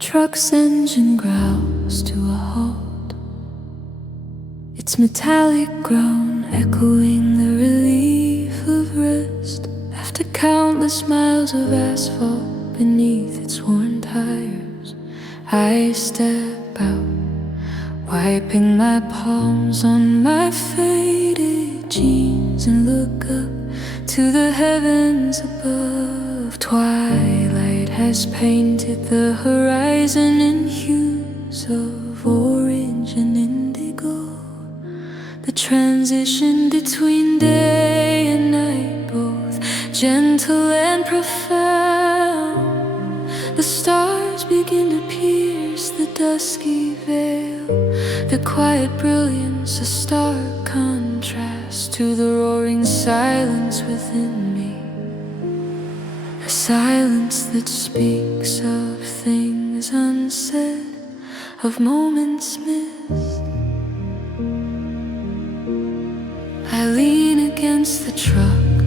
truck's engine growls to a halt. Its metallic groan echoing the relief of rest after countless miles of asphalt beneath its worn tires. I step out, wiping my palms on my faded jeans, and look up to the heavens above. Twilight has painted the horizon in hues of orange and indigo. The transition between day and night, both gentle and profound. The stars begin to pierce the dusky veil, the quiet brilliance a stark contrast to the roaring silence within me. A silence that speaks of things unsaid, of moments missed. I lean against the truck,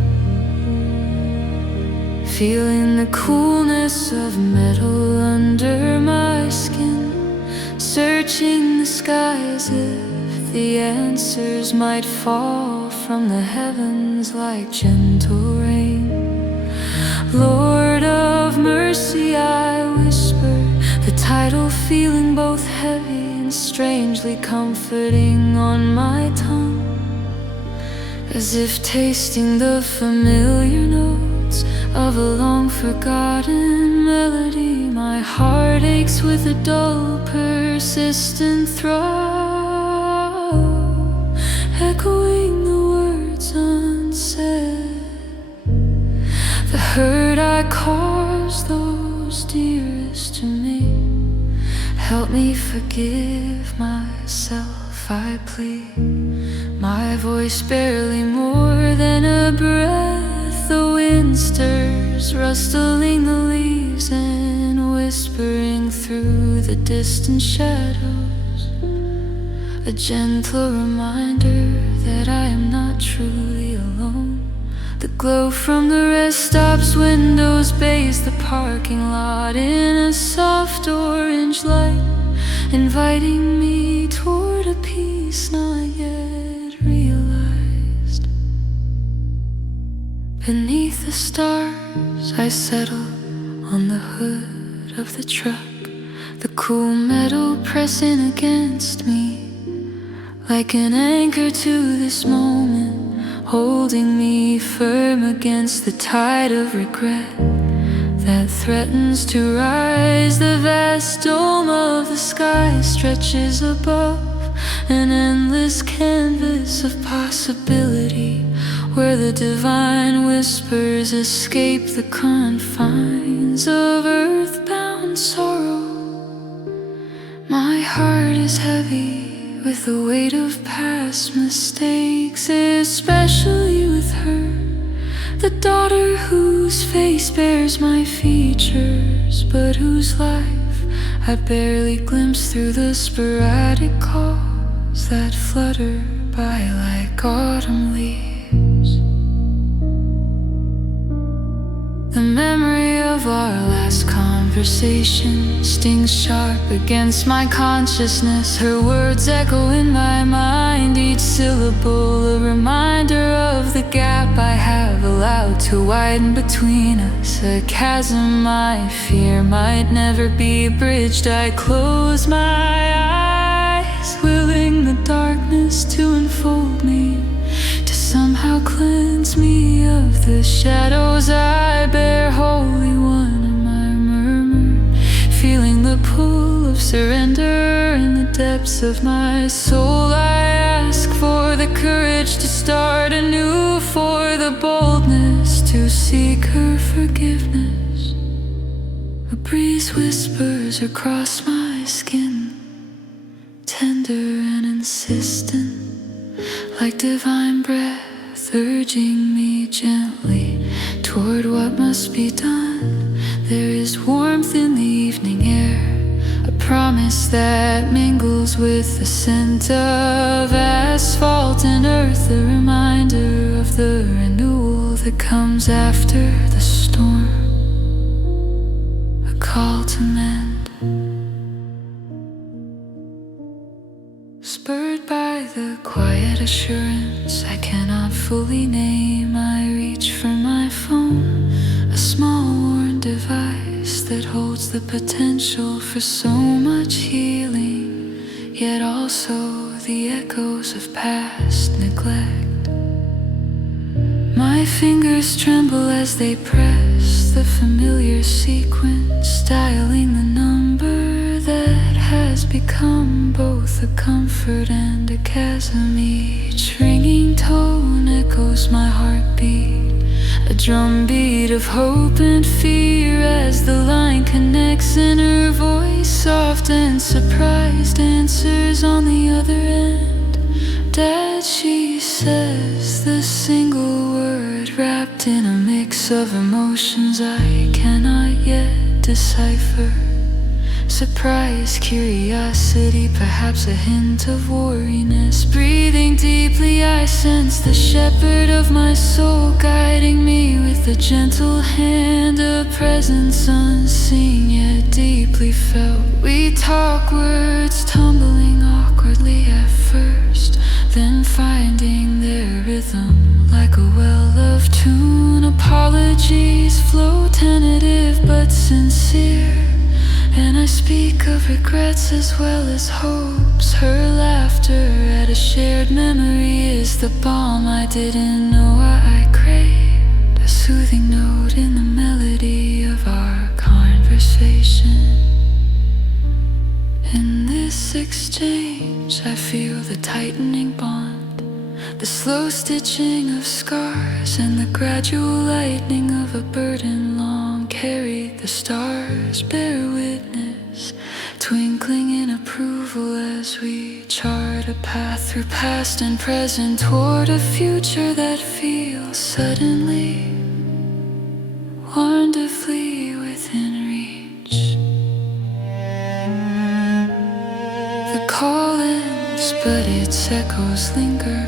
feeling the coolness of metal under my skin, searching the sky as if the answers might fall from the heavens like gentle rain. Lord of mercy, I whisper, the title feeling both heavy and strangely comforting on my tongue, as if tasting the familiar notes of a long-forgotten melody. My heart aches with a dull, persistent throb, echoing the words unsaid. The hurt I caused those dearest to me, help me forgive myself, I plead. My voice barely more than a breath, the wind stirs, rustling the leaves and whispering through the distant shadows, a gentle reminder that I am not truly alone. The glow from the rest stops windows bathes the parking lot in a soft orange light, inviting me toward a peace not yet realized. Beneath the stars I settle on the hood of the truck, the cool metal pressing against me like an anchor to this moment, holding me firm against the tide of regret that threatens to rise. The vast dome of the sky stretches above, an endless canvas of possibility, where the divine whispers escape the confines of earthbound sorrow. My heart is heavy with the weight of past mistakes, especially with her, the daughter whose face bears my features, but whose life I barely glimpse through the sporadic calls that flutter by like autumn leaves. The memory of our last conversation stings sharp against my consciousness. Her words echo in my mind, each syllable a reminder of the gap I have allowed to widen between us, a chasm I fear might never be bridged. I close my eyes, willing the darkness to enfold me, to somehow cleanse me of the shadows I bear. Holy One, am I murmured, feeling the pull of surrender in the depths of my soul. I ask for the courage to start anew, for the boldness to seek her forgiveness. A breeze whispers across my skin, tender and insistent, like divine breath urging me gently toward what must be done. There is warmth in the evening air, a promise that mingles with the scent of asphalt and earth, a reminder of the renewal that comes after the storm, a call to mend. assurance I cannot fully name. I reach for my phone, a small worn device that holds the potential for so much healing, yet also the echoes of past neglect. My fingers tremble as they press the familiar sequence, dialing the number that has become both a comfort and a chasm. Each ringing tone echoes my heartbeat, a drumbeat of hope and fear as the line connects and her voice, soft and surprised, answers on the other end. Dad, she says the single word wrapped in a mix of emotions I cannot yet decipher. Surprise, curiosity, perhaps a hint of wariness. Breathing deeply, I sense the shepherd of my soul guiding me with a gentle hand, a presence unseen yet deeply felt. We talk, words tumbling awkwardly at first, then finding their rhythm like a well-loved tune. Apologies flow tentative but sincere, and I speak of regrets as well as hopes. Her laughter at a shared memory is the balm I didn't know I craved, a soothing note in the melody of our conversation. In this exchange I feel the tightening bond, the slow stitching of scars, and the gradual lightening of a burden long carried. The stars bear witness, twinkling in approval as we chart a path through past and present toward a future that feels suddenly, wonderfully within reach. The call ends, but its echoes linger,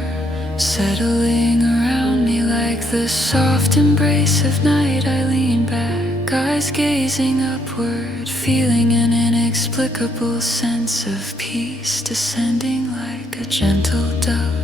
settling around me like the soft embrace of night. I lean back, eyes gazing upward, feeling an inexplicable sense of peace descending like a gentle dove.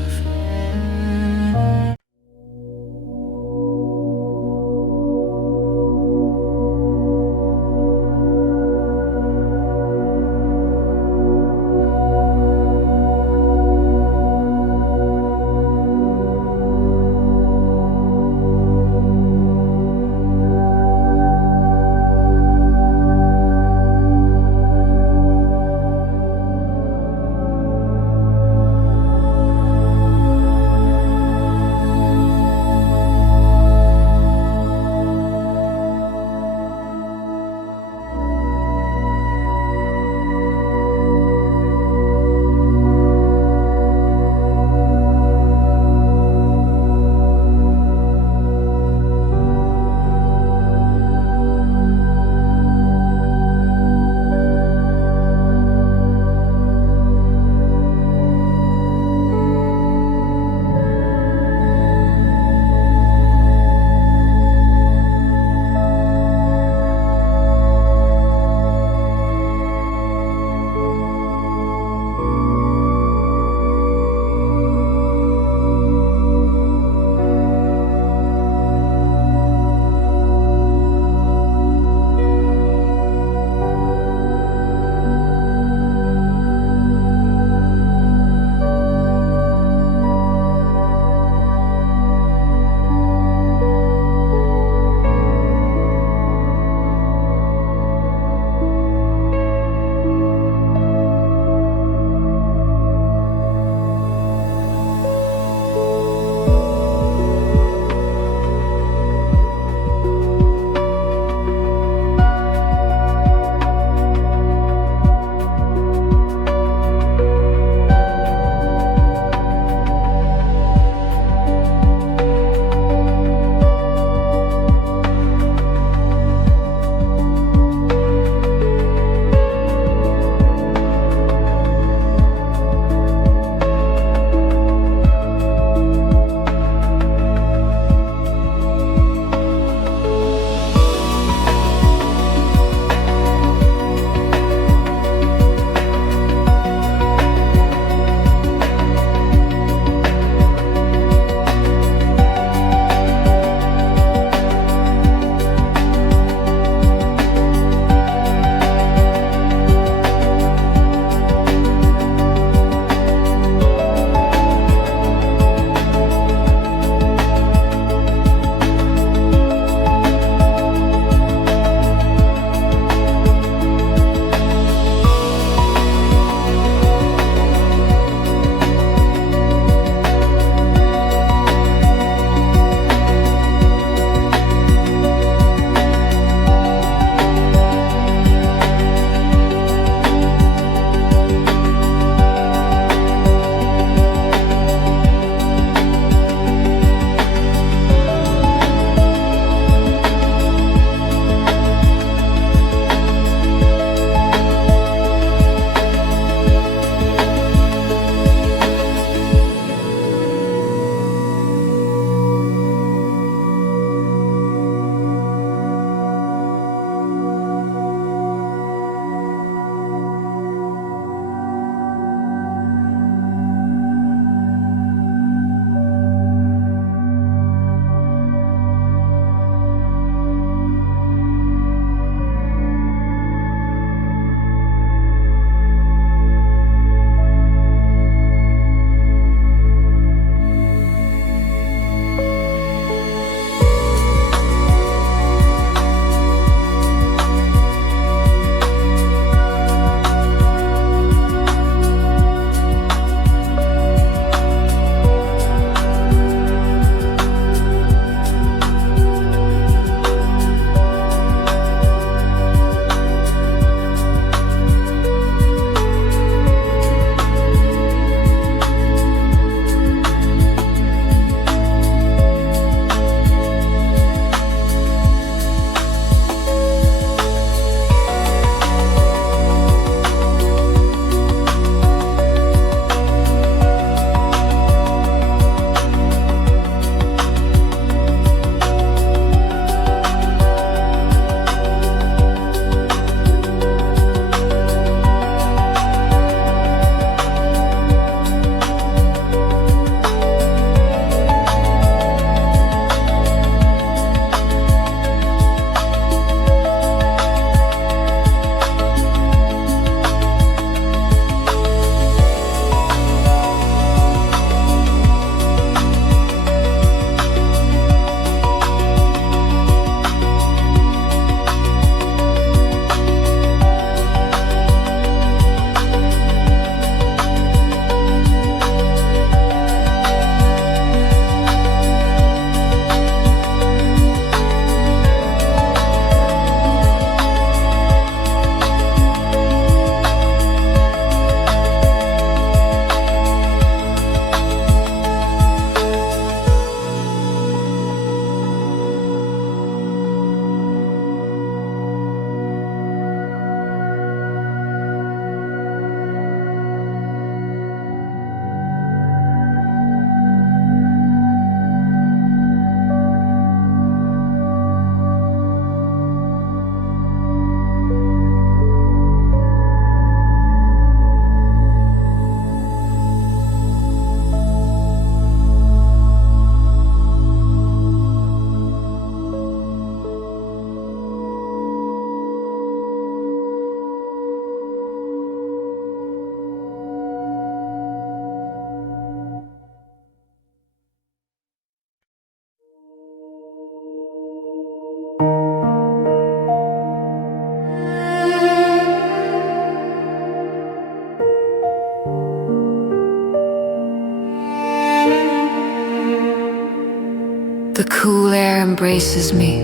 The cool air embraces me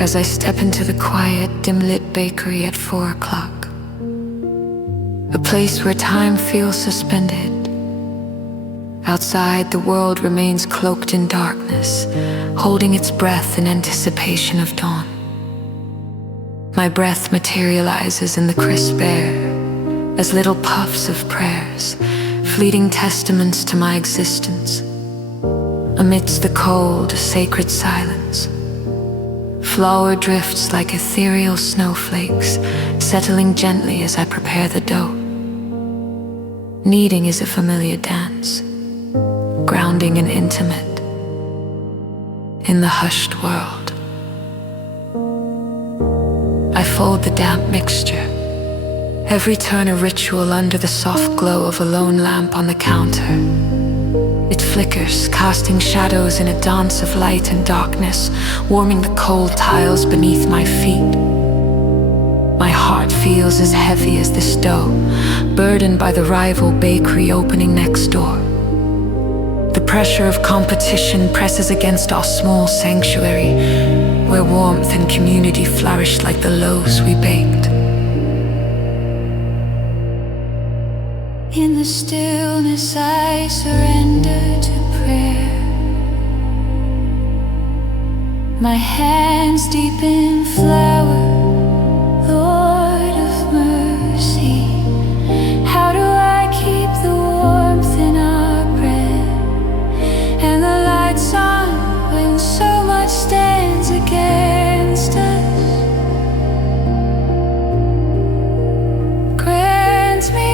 as I step into the quiet, dim-lit bakery at 4 o'clock. A place where time feels suspended. Outside, the world remains cloaked in darkness, holding its breath in anticipation of dawn. My breath materializes in the crisp air as little puffs of prayers, fleeting testaments to my existence. Amidst the cold, sacred silence, flour drifts like ethereal snowflakes, settling gently as I prepare the dough. Kneading is a familiar dance, grounding and intimate in the hushed world. I fold the damp mixture, every turn a ritual under the soft glow of a lone lamp on the counter. It flickers, casting shadows in a dance of light and darkness, warming the cold tiles beneath my feet. My heart feels as heavy as this dough, burdened by the rival bakery opening next door. The pressure of competition presses against our small sanctuary, where warmth and community flourish like the loaves we baked. In the stillness I surrender to prayer. My hands deep in flour, Lord of mercy. How do I keep the warmth in our bread and the lights on when so much stands against us? Grant me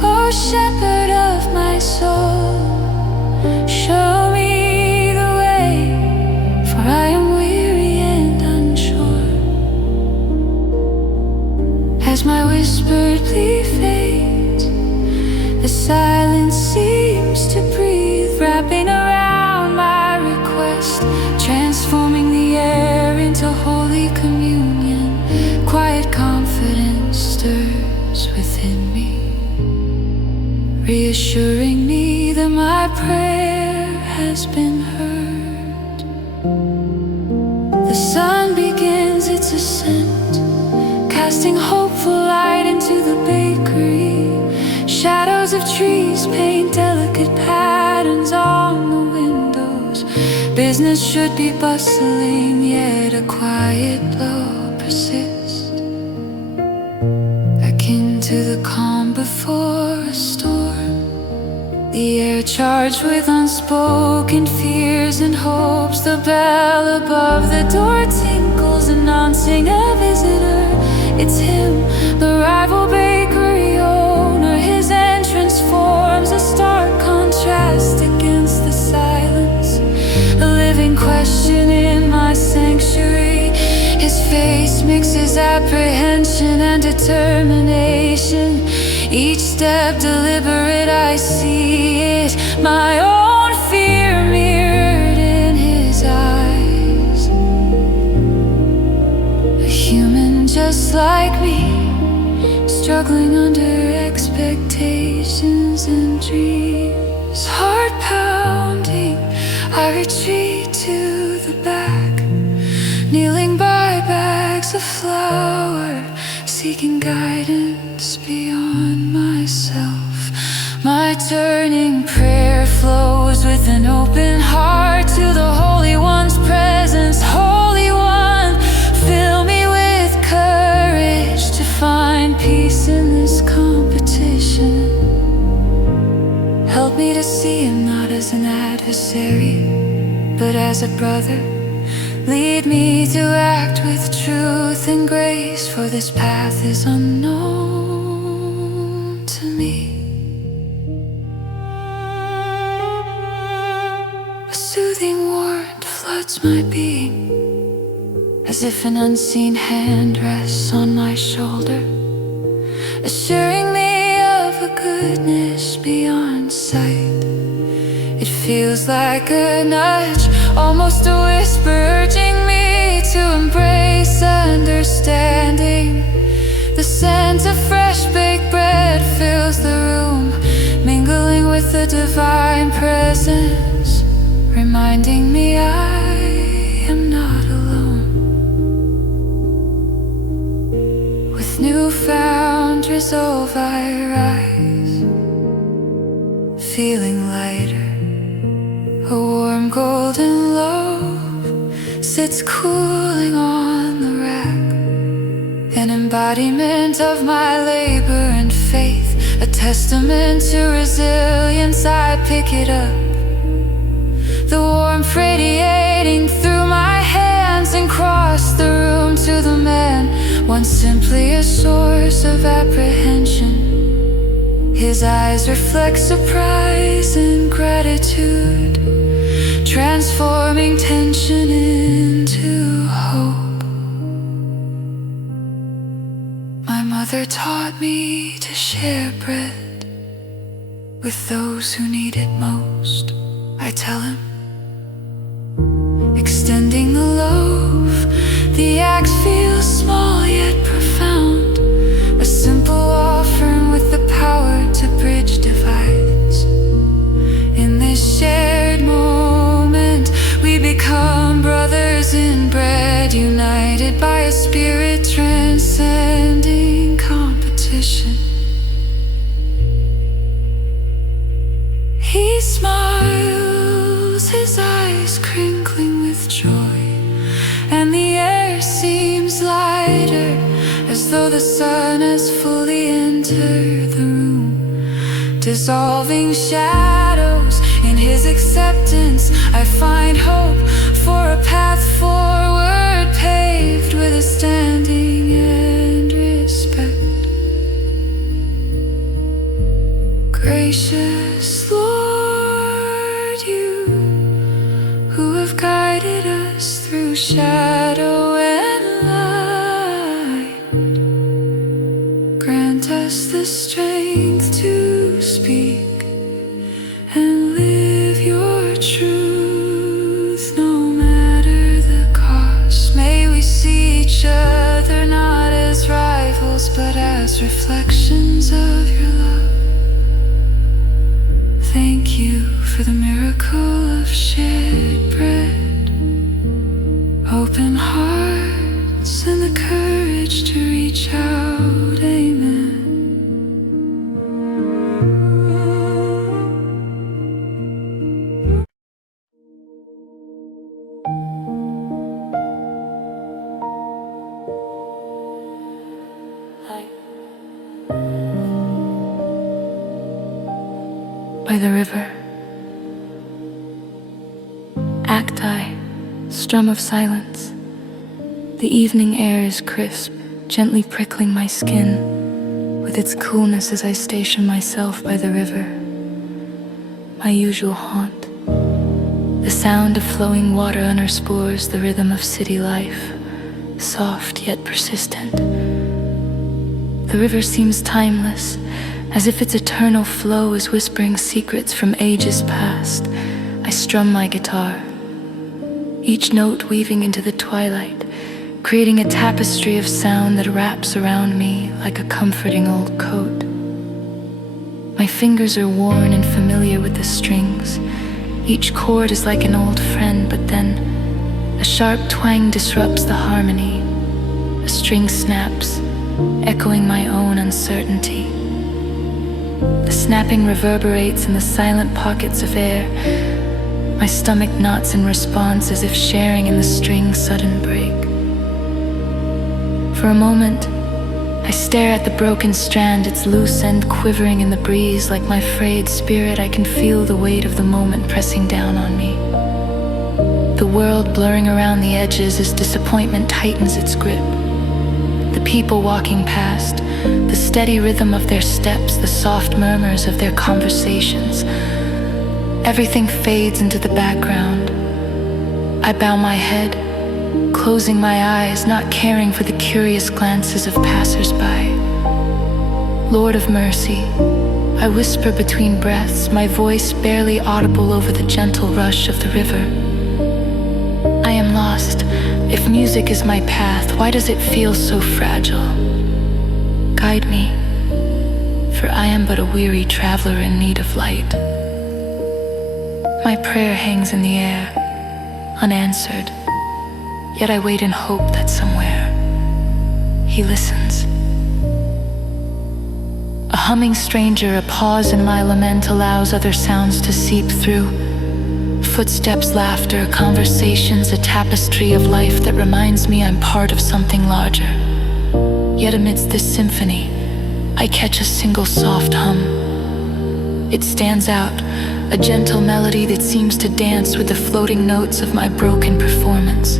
O shepherd of my soul, show me the way, for I am weary and unsure. As my whispered plea fades, the silence seems to breathe, wrapping around my request, transforming the air into holy communion. Quiet confidence stirs within me, reassuring me that my prayer has been heard. The sun begins its ascent, casting hopeful light into the bakery. Shadows of trees paint delicate patterns on the windows. Business should be bustling, yet a quiet glow persists, akin to the calm before a storm. The air charged with unspoken fears and hopes. The bell above the door tinkles, announcing a visitor. It's him, the rival bakery owner. His entrance forms a stark contrast against the silence, a living question in my sanctuary. His face mixes apprehension and determination. Each step deliberate, I see it, my own fear mirrored in his eyes. A human just like me, struggling under expectations and dreams. Heart pounding, I retreat to the back, kneeling by bags of flour, seeking guidance beyond myself. My turning prayer flows with an open heart to the Holy One's presence. Holy One, fill me with courage to find peace in this competition. Help me to see him not as an adversary, but as a brother. Lead me to act with truth and grace, for this path is unknown to me. A soothing warmth floods my being, as if an unseen hand rests on my shoulder, assuring me of a goodness beyond sight. It feels like a nudge, almost a whisper, urging me to embrace understanding. The scent of fresh baked bread fills the room, mingling with the divine presence. reminding me I am not alone. With newfound resolve I rise, feeling lighter. A warm golden loaf sits cooling on the rack, an embodiment of my labor and faith, a testament to resilience. I pick it up, the warmth radiating through my hands, and cross the room to the man, once simply a source of apprehension. His eyes reflect surprise and gratitude, transforming tension into hope. My mother taught me to share bread with those who need it most, I tell him. Extending the loaf, the act feels small yet profound, a simple offering with the power to bridge divides. In this shared moment, we become brothers in bread, united by a spirit transcending competition. He smiles, his eyes crinkling with joy, and the air seems lighter, as though the sun has fully entered the room, dissolving shadows. In his acceptance I find hope for a path forward, paved with a standing and respect. Gracious Lord, you who have guided us through shadow and light, grant us the strength to speak and live your truth, no matter the cost. May we see each other not as rivals, but as reflections of your love. Thank you for the miracle of shared bread, open hearts, and the courage to reach out. Amen. By the river, act I, strum of silence. The evening air is crisp, gently prickling my skin with its coolness as I station myself by the river, my usual haunt. The sound of flowing water underscores the rhythm of city life, soft yet persistent. The river seems timeless, as if its eternal flow is whispering secrets from ages past. I strum my guitar, each note weaving into the twilight, creating a tapestry of sound that wraps around me like a comforting old coat. My fingers are worn and familiar with the strings. Each chord is like an old friend, but then a sharp twang disrupts the harmony. A string snaps, echoing my own uncertainty. The snapping reverberates in the silent pockets of air. My stomach knots in response, as if sharing in the string's sudden break. For a moment, I stare at the broken strand, its loose end quivering in the breeze. Like my frayed spirit, I can feel the weight of the moment pressing down on me. The world blurring around the edges as disappointment tightens its grip. The people walking past, the steady rhythm of their steps, the soft murmurs of their conversations. Everything fades into the background. I bow my head, closing my eyes, not caring for the curious glances of passers-by. Lord of mercy, I whisper between breaths, my voice barely audible over the gentle rush of the river. I am lost. If music is my path, why does it feel so fragile? Guide me, for I am but a weary traveler in need of light. My prayer hangs in the air, unanswered, yet I wait in hope that somewhere he listens. A humming stranger, a pause in my lament allows other sounds to seep through. Footsteps, laughter, conversations, a tapestry of life that reminds me I'm part of something larger. Yet amidst this symphony, I catch a single soft hum. It stands out, a gentle melody that seems to dance with the floating notes of my broken performance.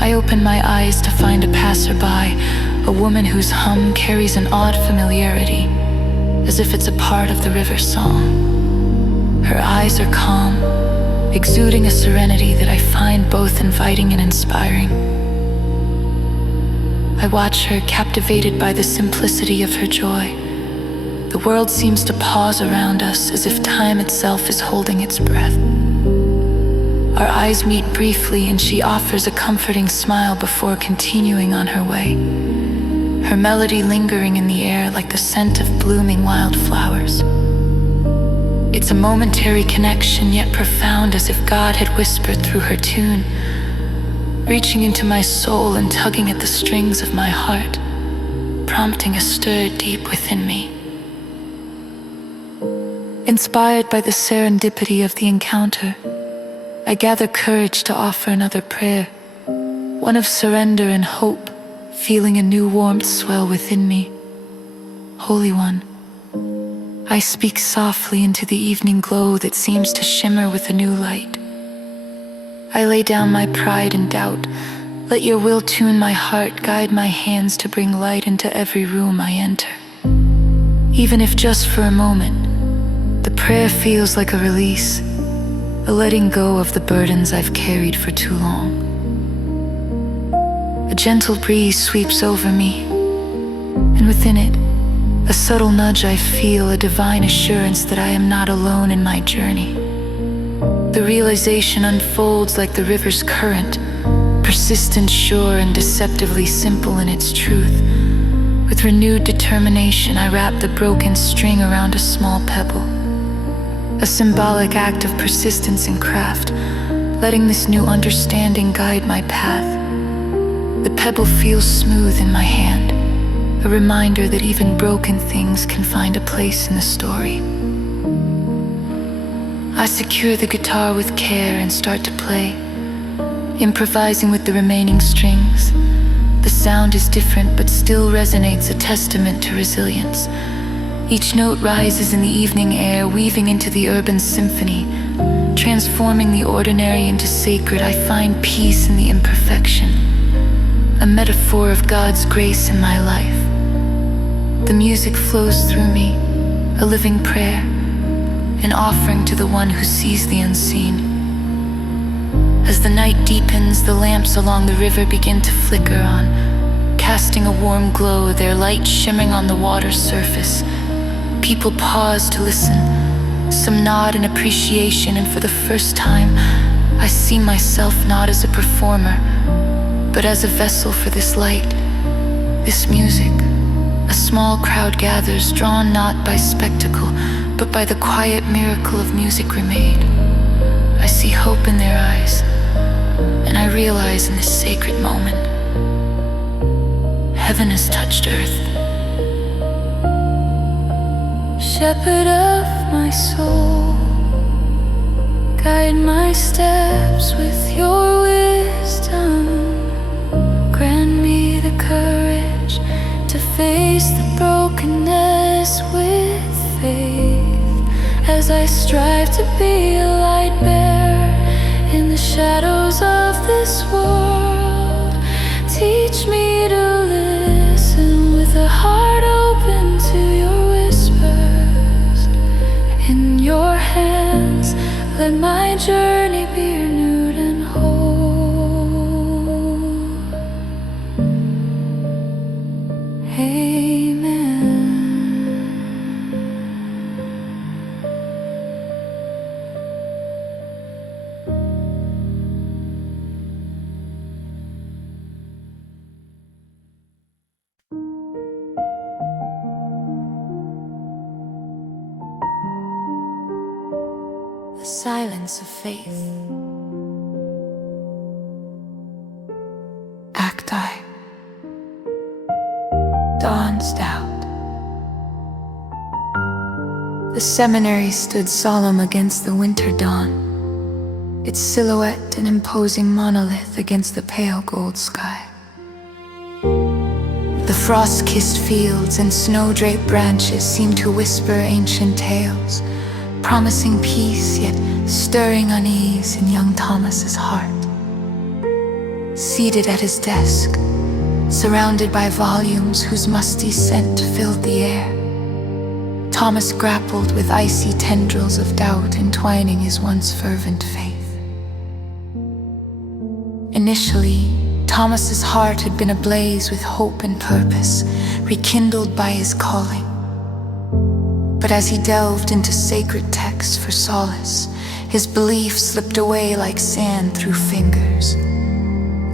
I open my eyes to find a passerby, a woman whose hum carries an odd familiarity, as if it's a part of the river's song. Her eyes are calm, exuding a serenity that I find both inviting and inspiring. I watch her, captivated by the simplicity of her joy. The world seems to pause around us as if time itself is holding its breath. Our eyes meet briefly and she offers a comforting smile before continuing on her way. Her melody lingering in the air like the scent of blooming wildflowers. It's a momentary connection yet profound, as if God had whispered through her tune, reaching into my soul and tugging at the strings of my heart, prompting a stir deep within me. Inspired by the serendipity of the encounter, I gather courage to offer another prayer, one of surrender and hope, feeling a new warmth swell within me. Holy One, I speak softly into the evening glow that seems to shimmer with a new light. I lay down my pride and doubt. Let your will tune my heart, guide my hands to bring light into every room I enter. Even if just for a moment, the prayer feels like a release, a letting go of the burdens I've carried for too long. A gentle breeze sweeps over me, and within it, a subtle nudge I feel, a divine assurance that I am not alone in my journey. The realization unfolds like the river's current, persistent, sure, and deceptively simple in its truth. With renewed determination, I wrap the broken string around a small pebble, a symbolic act of persistence and craft, letting this new understanding guide my path. The pebble feels smooth in my hand, a reminder that even broken things can find a place in the story. I secure the guitar with care and start to play, improvising with the remaining strings. The sound is different but still resonates, a testament to resilience. Each note rises in the evening air, weaving into the urban symphony, transforming the ordinary into sacred. I find peace in the imperfection, a metaphor of God's grace in my life. The music flows through me, a living prayer, an offering to the one who sees the unseen. As the night deepens, the lamps along the river begin to flicker on, casting a warm glow, their light shimmering on the water's surface. People pause to listen, some nod in appreciation, and for the first time, I see myself not as a performer, but as a vessel for this light, this music. A small crowd gathers, drawn not by spectacle, but by the quiet miracle of music remade. I see hope in their eyes, and I realize in this sacred moment, heaven has touched earth. Shepherd of my soul, guide my steps with your wisdom. Grant me the courage to face the brokenness with faith, as I strive to be a light bearer in the shadows of this world. Teach me to listen with a heart open to your whispers. In your hands, let my journey be renewed and whole. Amen. silence of faith. Act I. Dawn's doubt. The seminary stood solemn against the winter dawn, its silhouette an imposing monolith against the pale gold sky. The frost-kissed fields and snow-draped branches seemed to whisper ancient tales, promising peace yet stirring unease in young Thomas's heart. Seated at his desk, surrounded by volumes whose musty scent filled the air, Thomas grappled with icy tendrils of doubt entwining his once fervent faith. Initially, Thomas's heart had been ablaze with hope and purpose, rekindled by his calling. But as he delved into sacred texts for solace, his belief slipped away like sand through fingers.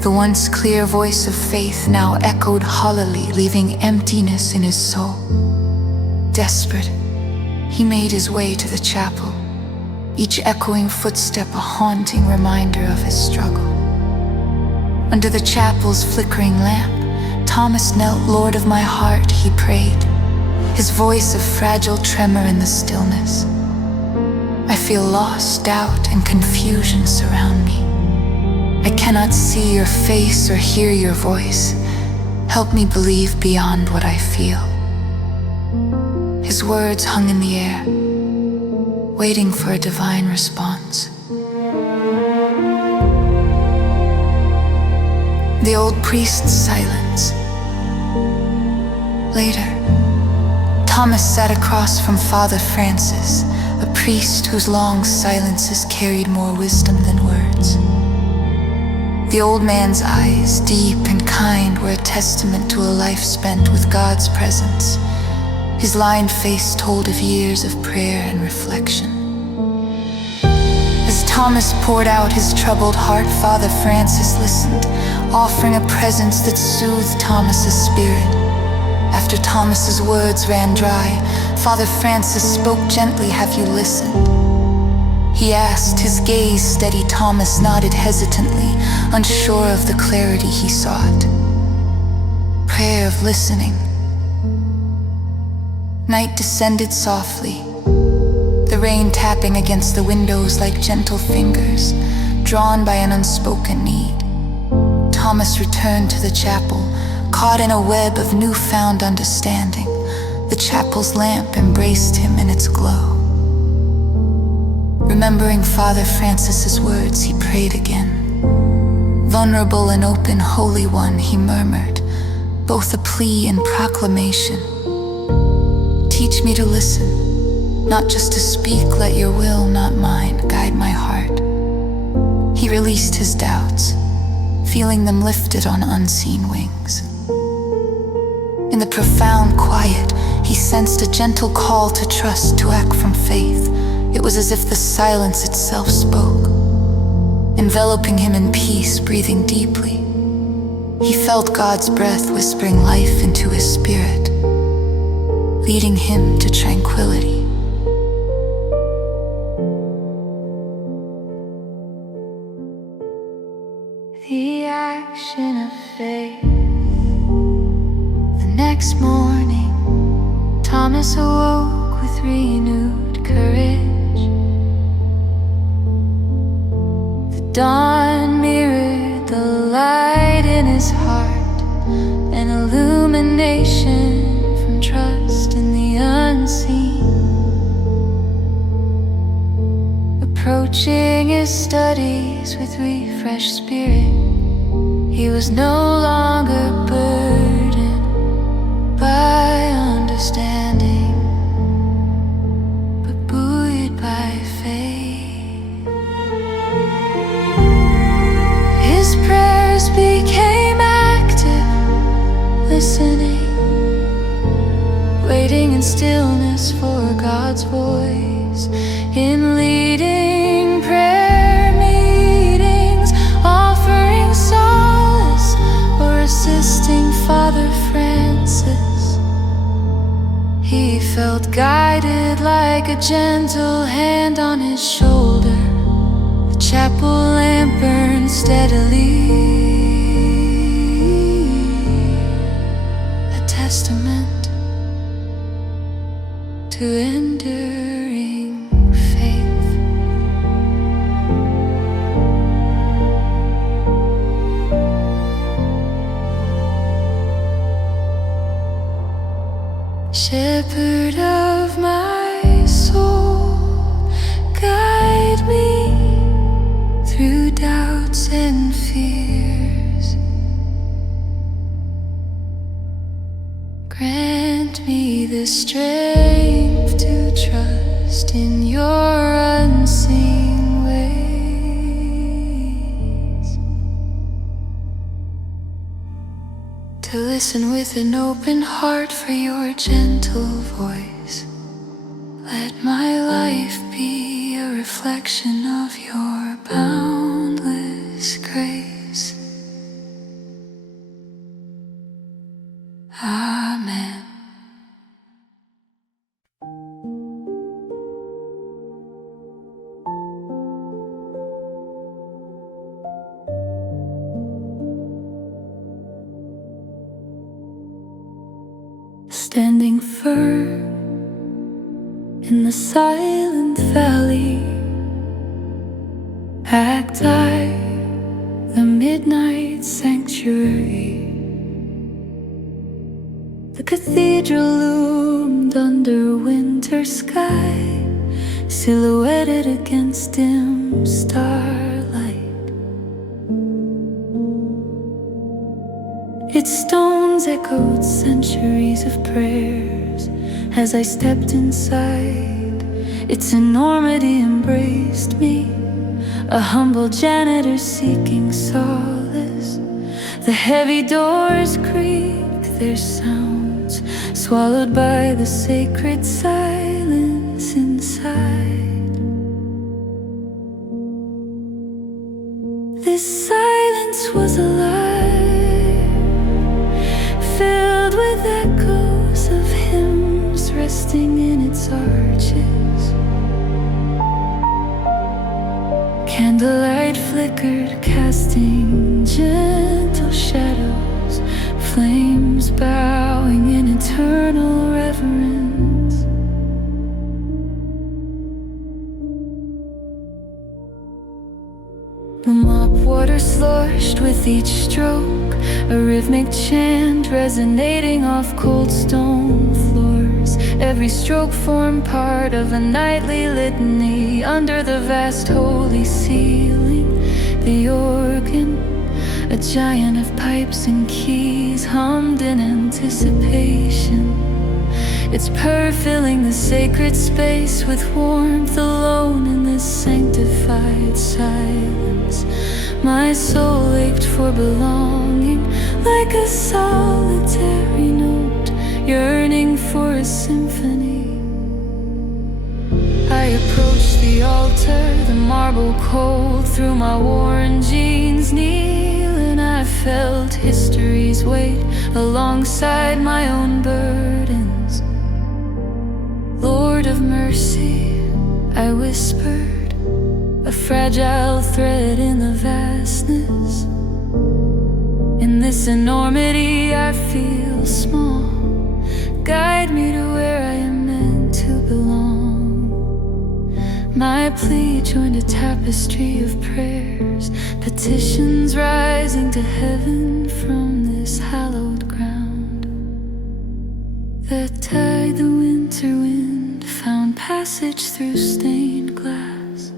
The once clear voice of faith now echoed hollowly, leaving emptiness in his soul. Desperate, he made his way to the chapel, each echoing footstep a haunting reminder of his struggle. Under the chapel's flickering lamp, Thomas knelt. Lord of my heart, he prayed, his voice a fragile tremor in the stillness. I feel lost, doubt, and confusion surround me. I cannot see your face or hear your voice. Help me believe beyond what I feel. His words hung in the air, waiting for a divine response. The old priest's silence. Later, Thomas sat across from Father Francis, a priest whose long silences carried more wisdom than words. The old man's eyes, deep and kind, were a testament to a life spent with God's presence. His lined face told of years of prayer and reflection. As Thomas poured out his troubled heart, Father Francis listened, offering a presence that soothed Thomas's spirit. After Thomas's words ran dry, Father Francis spoke gently. Have you listened? He asked, his gaze steady. Thomas nodded hesitantly, unsure of the clarity he sought. Prayer of listening. Night descended softly, the rain tapping against the windows like gentle fingers, drawn by an unspoken need. Thomas returned to the chapel, caught in a web of newfound understanding. The chapel's lamp embraced him in its glow. Remembering Father Francis's words, he prayed again. Vulnerable and open, Holy One, he murmured, both a plea and proclamation. Teach me to listen, not just to speak. Let your will, not mine, guide my heart. He released his doubts, feeling them lifted on unseen wings. In the profound quiet, he sensed a gentle call to trust, to act from faith. It was as if the silence itself spoke, enveloping him in peace, breathing deeply. He felt God's breath whispering life into his spirit, leading him to tranquility. The action of faith. The next morning, Thomas awoke with renewed courage. The dawn mirrored the light in his heart, an illumination from trust in the unseen. Approaching his studies with refreshed spirit, he was no longer burdened by understanding, but buoyed by faith. His prayers became active, listening, waiting in stillness for God's voice, in leading prayer meetings, offering solace or assisting Father Francis. He felt guided like a gentle hand on his shoulder, strength to trust in your unseen ways, to listen with an open heart for your gentle voice. Let my life be a reflection of your boundless grace. Amen. Standing firm in the silent valley, act I, the midnight sanctuary. The cathedral loomed under winter sky, silhouetted against dim starlight. Its stones echoed centuries of prayers as I stepped inside. Its enormity embraced me, a humble janitor seeking solace. The heavy doors creak, their sounds swallowed by the sacred silence inside. This silence was alive, filled with echoes of hymns resting in its arches. Candlelight flickered, casting gentle shadows, flames bowing in eternal reverence. The mop water sloshed with each stroke, a rhythmic chant resonating off cold stone floors. Every stroke formed part of a nightly litany under the vast holy ceiling. The organ, a giant of pipes and keys, hummed in anticipation. Its purr filling the sacred space with warmth, alone in this sanctified silence. My soul ached for belonging, like a solitary note yearning for a symphony. I approached the altar, the marble cold through my worn jeans. Kneel and I felt history's weight alongside my own burdens. Lord of mercy, I whispered, a fragile thread in the vastness. In this enormity I feel small. Guide me to where I am meant to belong. My plea joined a tapestry of prayers, petitions rising to heaven from this hallowed ground. The tide, the winter wind, found passage through stained glass,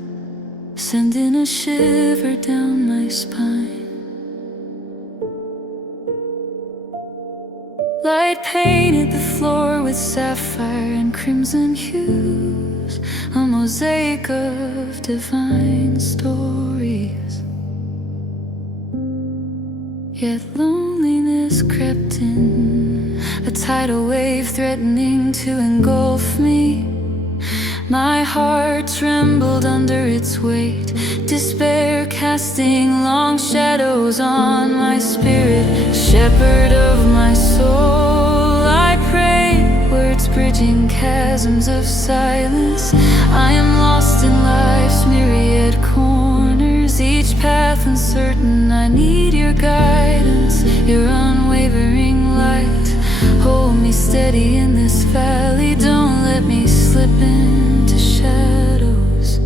sending a shiver down my spine. Light painted the floor with sapphire and crimson hues, a mosaic of divine stories. Yet loneliness crept in, a tidal wave threatening to engulf me. My heart trembled under its weight, despair casting long shadows on my spirit. Shepherd of my soul, I pray, words bridging chasms of silence. I am lost in life's myriad corners, each path uncertain. I need your guidance, your unwavering light. Hold me steady in this valley, don't let me slip into shadows.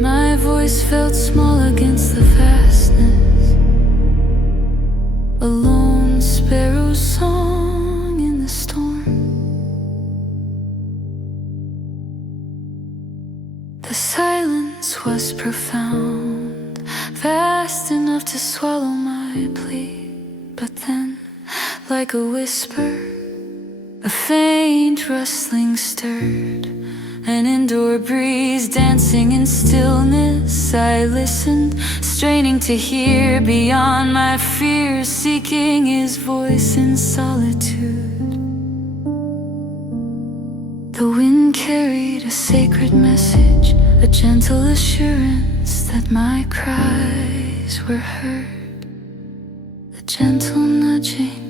My voice felt small against the vastness, a lone sparrow's song in the storm. The silence was profound, vast enough to swallow my plea. But then, like a whisper, A faint rustling stirred, an indoor breeze dancing in stillness. I listened, straining to hear beyond my fears, seeking his voice in solitude. The wind carried a sacred message, a gentle assurance that my cries were heard. A gentle nudging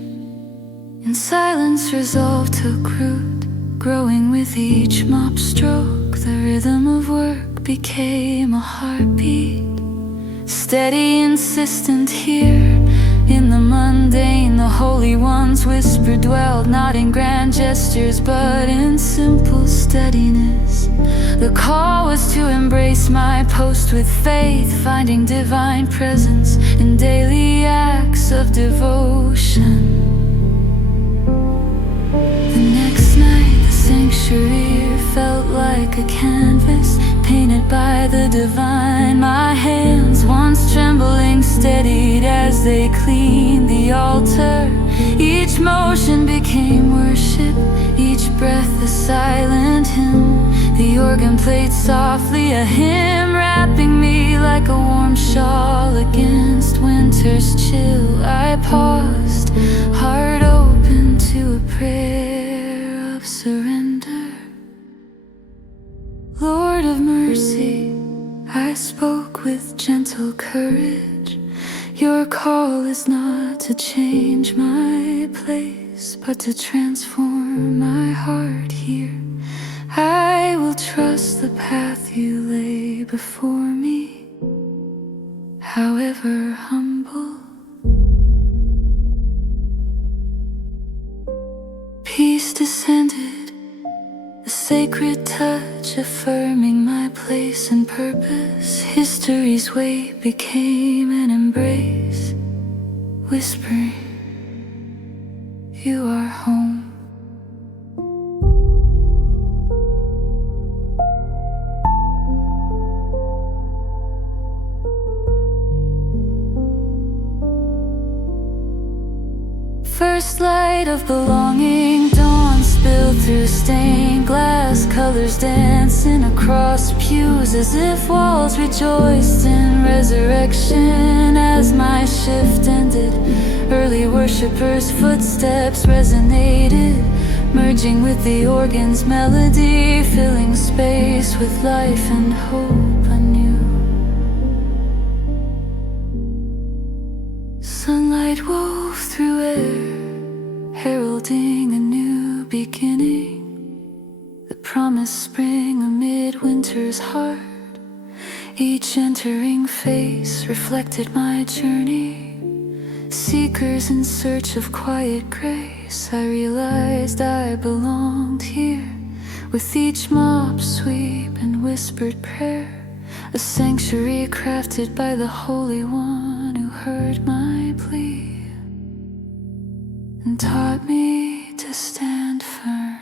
in silence, resolve took root, growing with each mop stroke. The rhythm of work became a heartbeat, steady, insistent. Here in the mundane, the holy ones whisper dwelled, not in grand gestures but in simple steadiness. The call was to embrace my post with faith, finding divine presence in daily acts of devotion. The next night, the sanctuary felt like a canvas painted by the divine. My hands, once trembling, steadied as they cleaned the altar. Each motion became worship, each breath a silent hymn. The organ played softly, a hymn wrapping me like a warm shawl against winter's chill. I paused, heart open to a prayer of surrender. Lord of mercy, I spoke with gentle courage. Your call is not to change my place, but to transform my heart here. I will trust the path you lay before me, however humble. Peace descended, a sacred touch affirming my place and purpose. History's weight became an embrace, whispering, you are home. First light of belonging, dawn spilled through stained glass, colors dancing across pews as if walls rejoiced in resurrection. As my shift ended, early worshippers' footsteps resonated, merging with the organ's melody, filling space with life and hope anew. Sunlight wove through air, heralding a new beginning. The promised spring amid winter's heart. Each entering face reflected my journey. Seekers in search of quiet grace, I realized I belonged here. With each mop sweep and whispered prayer, a sanctuary crafted by the Holy One who heard my plea and taught me to stand firm.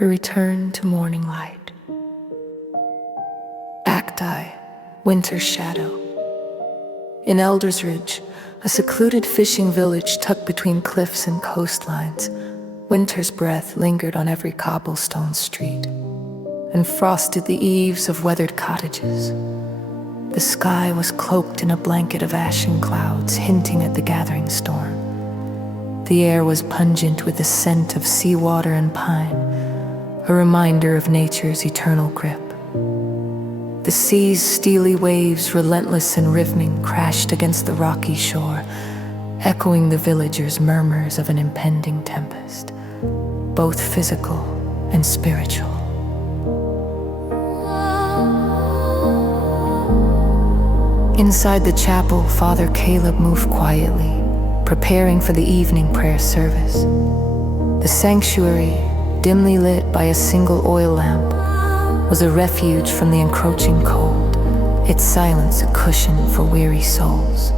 we return to morning light. Acti, winter shadow. In Elder's Ridge, a secluded fishing village tucked between cliffs and coastlines, winter's breath lingered on every cobblestone street and frosted the eaves of weathered cottages. The sky was cloaked in a blanket of ashen clouds, hinting at the gathering storm. The air was pungent with the scent of seawater and pine, a reminder of nature's eternal grip. The sea's steely waves, relentless and rhythmic, crashed against the rocky shore, echoing the villagers' murmurs of an impending tempest, both physical and spiritual. Inside the chapel, Father Caleb moved quietly, preparing for the evening prayer service. The sanctuary, dimly lit by a single oil lamp, was a refuge from the encroaching cold, its silence a cushion for weary souls.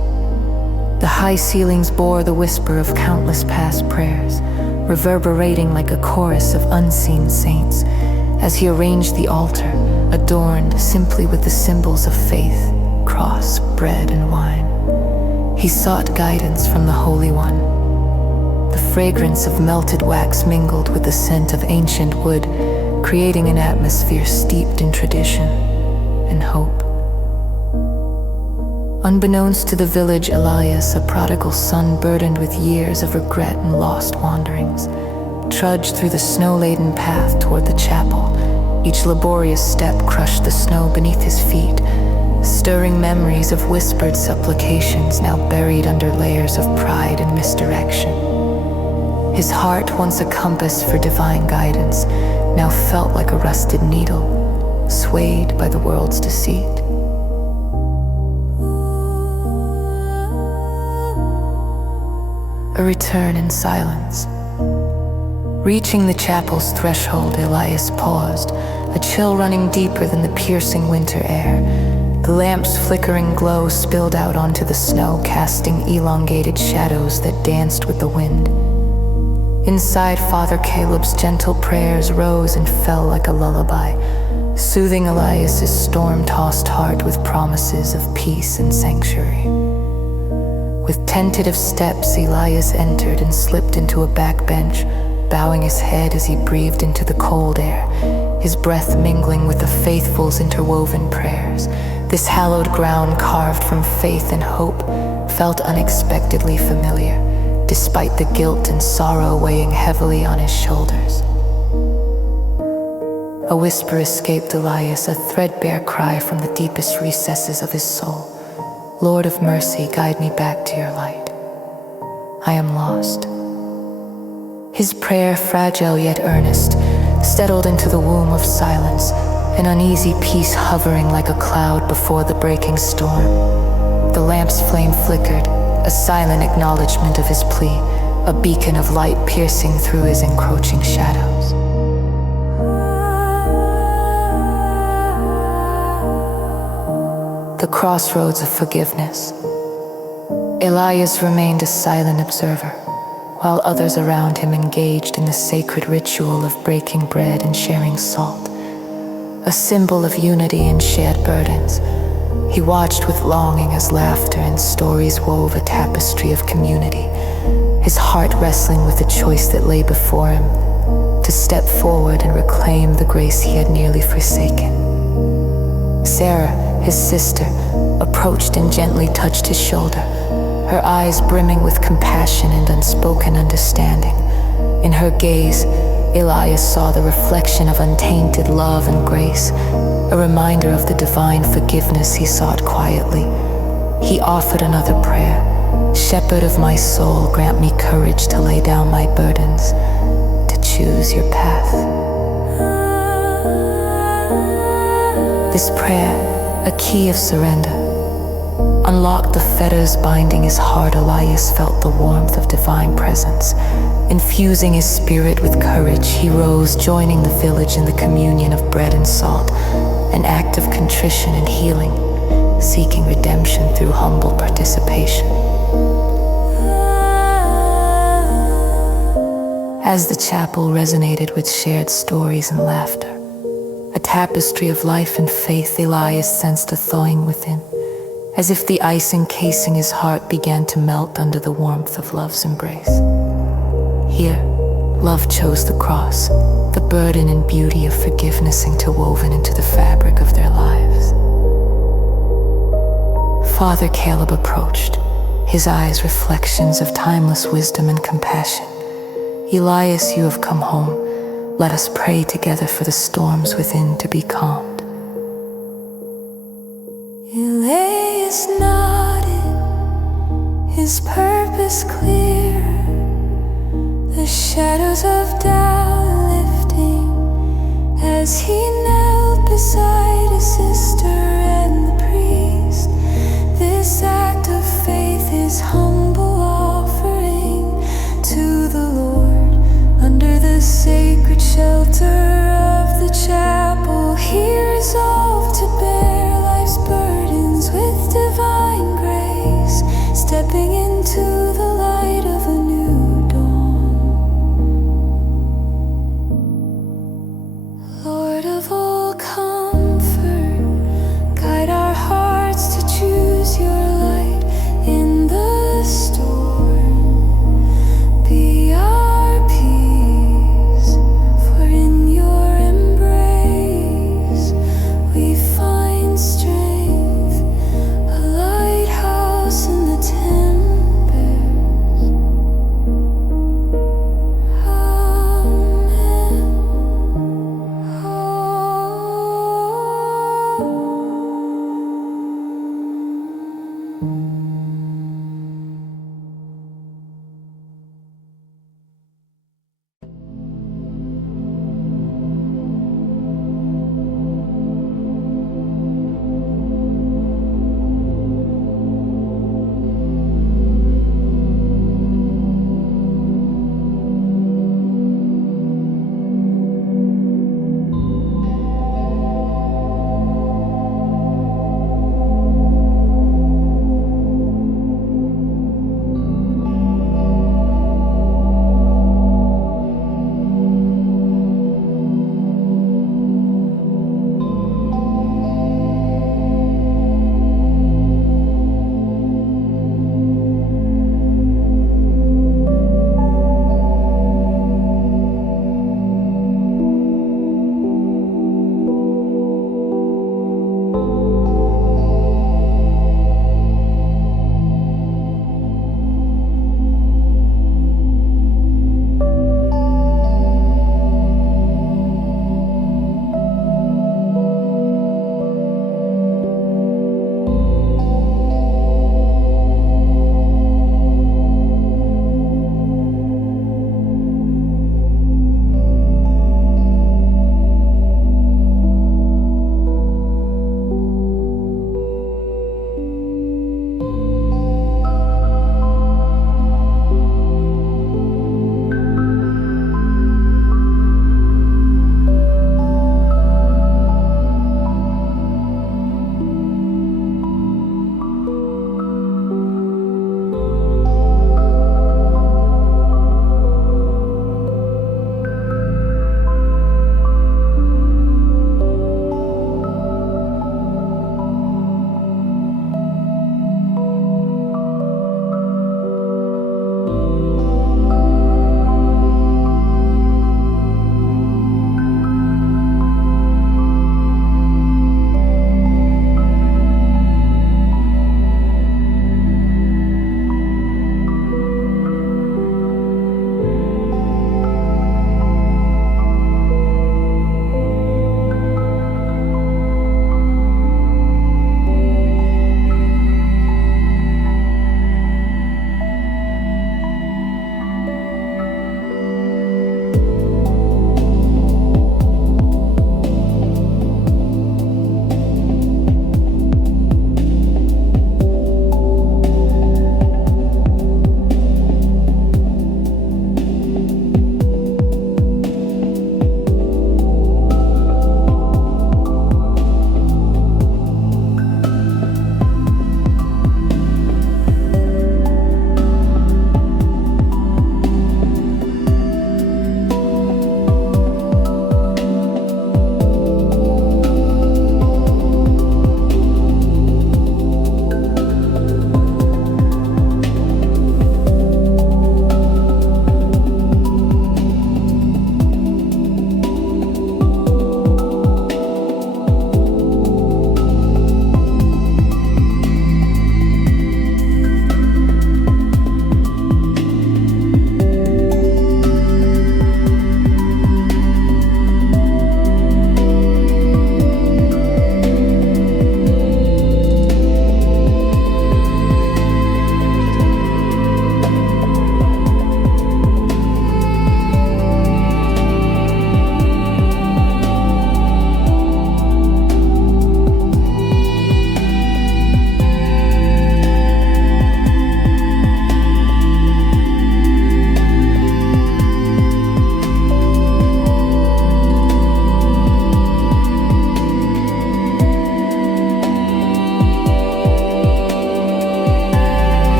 The high ceilings bore the whisper of countless past prayers, reverberating like a chorus of unseen saints, as he arranged the altar, adorned simply with the symbols of faith, cross, bread, and wine. He sought guidance from the Holy One. The fragrance of melted wax mingled with the scent of ancient wood, creating an atmosphere steeped in tradition and hope. Unbeknownst to the village, Elias, a prodigal son burdened with years of regret and lost wanderings, trudged through the snow-laden path toward the chapel. Each laborious step crushed the snow beneath his feet, stirring memories of whispered supplications now buried under layers of pride and misdirection. His heart, once a compass for divine guidance, now felt like a rusted needle, swayed by the world's deceit. A return in silence. Reaching the chapel's threshold, Elias paused, a chill running deeper than the piercing winter air. The lamp's flickering glow spilled out onto the snow, casting elongated shadows that danced with the wind. Inside, Father Caleb's gentle prayers rose and fell like a lullaby, soothing Elias's storm-tossed heart with promises of peace and sanctuary. With tentative steps, Elias entered and slipped into a back bench, bowing his head as he breathed into the cold air, his breath mingling with the faithful's interwoven prayers. This hallowed ground, carved from faith and hope, felt unexpectedly familiar, despite the guilt and sorrow weighing heavily on his shoulders. A whisper escaped Elias, a threadbare cry from the deepest recesses of his soul. Lord of mercy, guide me back to your light. I am lost. His prayer, fragile yet earnest, settled into the womb of silence, an uneasy peace hovering like a cloud before the breaking storm. The lamp's flame flickered, a silent acknowledgement of his plea, a beacon of light piercing through his encroaching shadows. The crossroads of forgiveness. Elias remained a silent observer, while others around him engaged in the sacred ritual of breaking bread and sharing salt, a symbol of unity and shared burdens. He watched with longing as laughter and stories wove a tapestry of community, his heart wrestling with the choice that lay before him, to step forward and reclaim the grace he had nearly forsaken. Sarah, his sister, approached and gently touched his shoulder, her eyes brimming with compassion and unspoken understanding. In her gaze, Elias saw the reflection of untainted love and grace, a reminder of the divine forgiveness he sought quietly. He offered another prayer. Shepherd of my soul, grant me courage to lay down my burdens, to choose your path. This prayer, a key of surrender, unlocked the fetters binding his heart. Elias felt the warmth of divine presence. Infusing his spirit with courage, he rose, joining the village in the communion of bread and salt, an act of contrition and healing, seeking redemption through humble participation. As the chapel resonated with shared stories and laughter, a tapestry of life and faith, Elias sensed a thawing within, as if the ice encasing his heart began to melt under the warmth of love's embrace. Here, love chose the cross, the burden and beauty of forgiveness interwoven into the fabric of their lives. Father Caleb approached, his eyes reflections of timeless wisdom and compassion. Elias, you have come home. Let us pray together for the storms within to be calmed. Elias nodded, his purpose clear, the shadows of doubt lifting as he knelt beside his sister and the priest. This